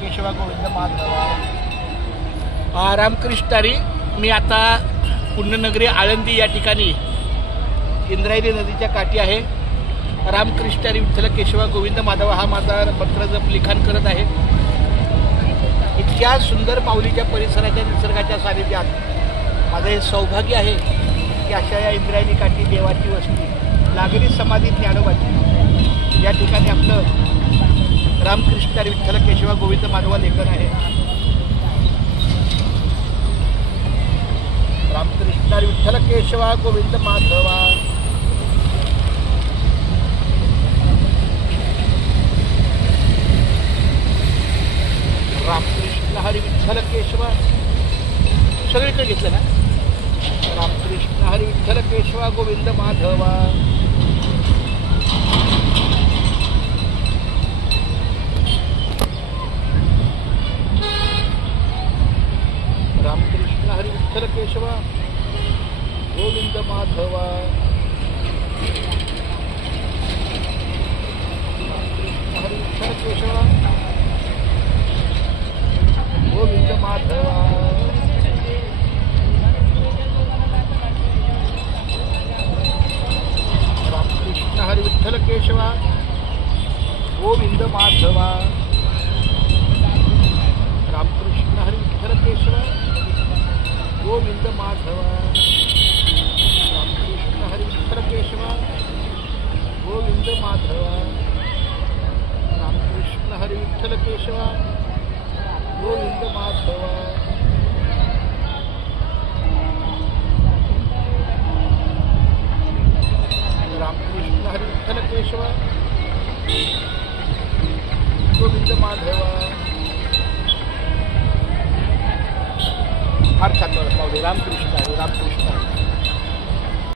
केशवा गोविंद माधवा। रामकृष्ण हरी। मी आता पुण्यनगरी आळंदी या ठिकाणी इंद्रायणी नदीच्या काठी आहे। रामकृष्ण हरी विठ्ठल केशवा गोविंद माधवा हा माझा मंत्र जप लिखाण करत आहे। इतक्या सुंदर माऊलीच्या परिसराच्या निसर्गाच्या सानिध्यात माझे हे सौभाग्य आहे की अशा या इंद्रायणी काठी देवाची वस्ती लागली समाधी ज्ञानोबाची या ठिकाणी आपलं रामकृष्ण हरी विठ्ठल केशवा गोविंद माधवा लेखन आहे। रामकृष्ण हरी विठ्ठल केशवा गोविंद माधवा। रामकृष्ण हरी विठ्ठल केशवा सगळीकडे घेतलं ना। रामकृष्ण हरी विठ्ठल केशवा गोविंद माधवा। रामकृष्ण हरी विठ्ठल केशवा गोविंद माधवा। रामकृष्ण हरी विठ्ठल केशवा गोविंद माधवा। रामकृष्ण हरी विठ्ठल केशवा गोविंद माधवा। रामकृष्ण हरी विठ्ठल केशवा गोविंद माधवा। रामकृष्ण हरी विठ्ठल केशवा गोविंद माधवा। रामकृष्ण हरी विठ्ठल केशवा गोविंद माधवा। रामकृष्ण हरी विठ्ठल केशवा गोविंद माधवा। फार छान माऊली। रामकृष्ण हरी। रामकृष्ण हरी।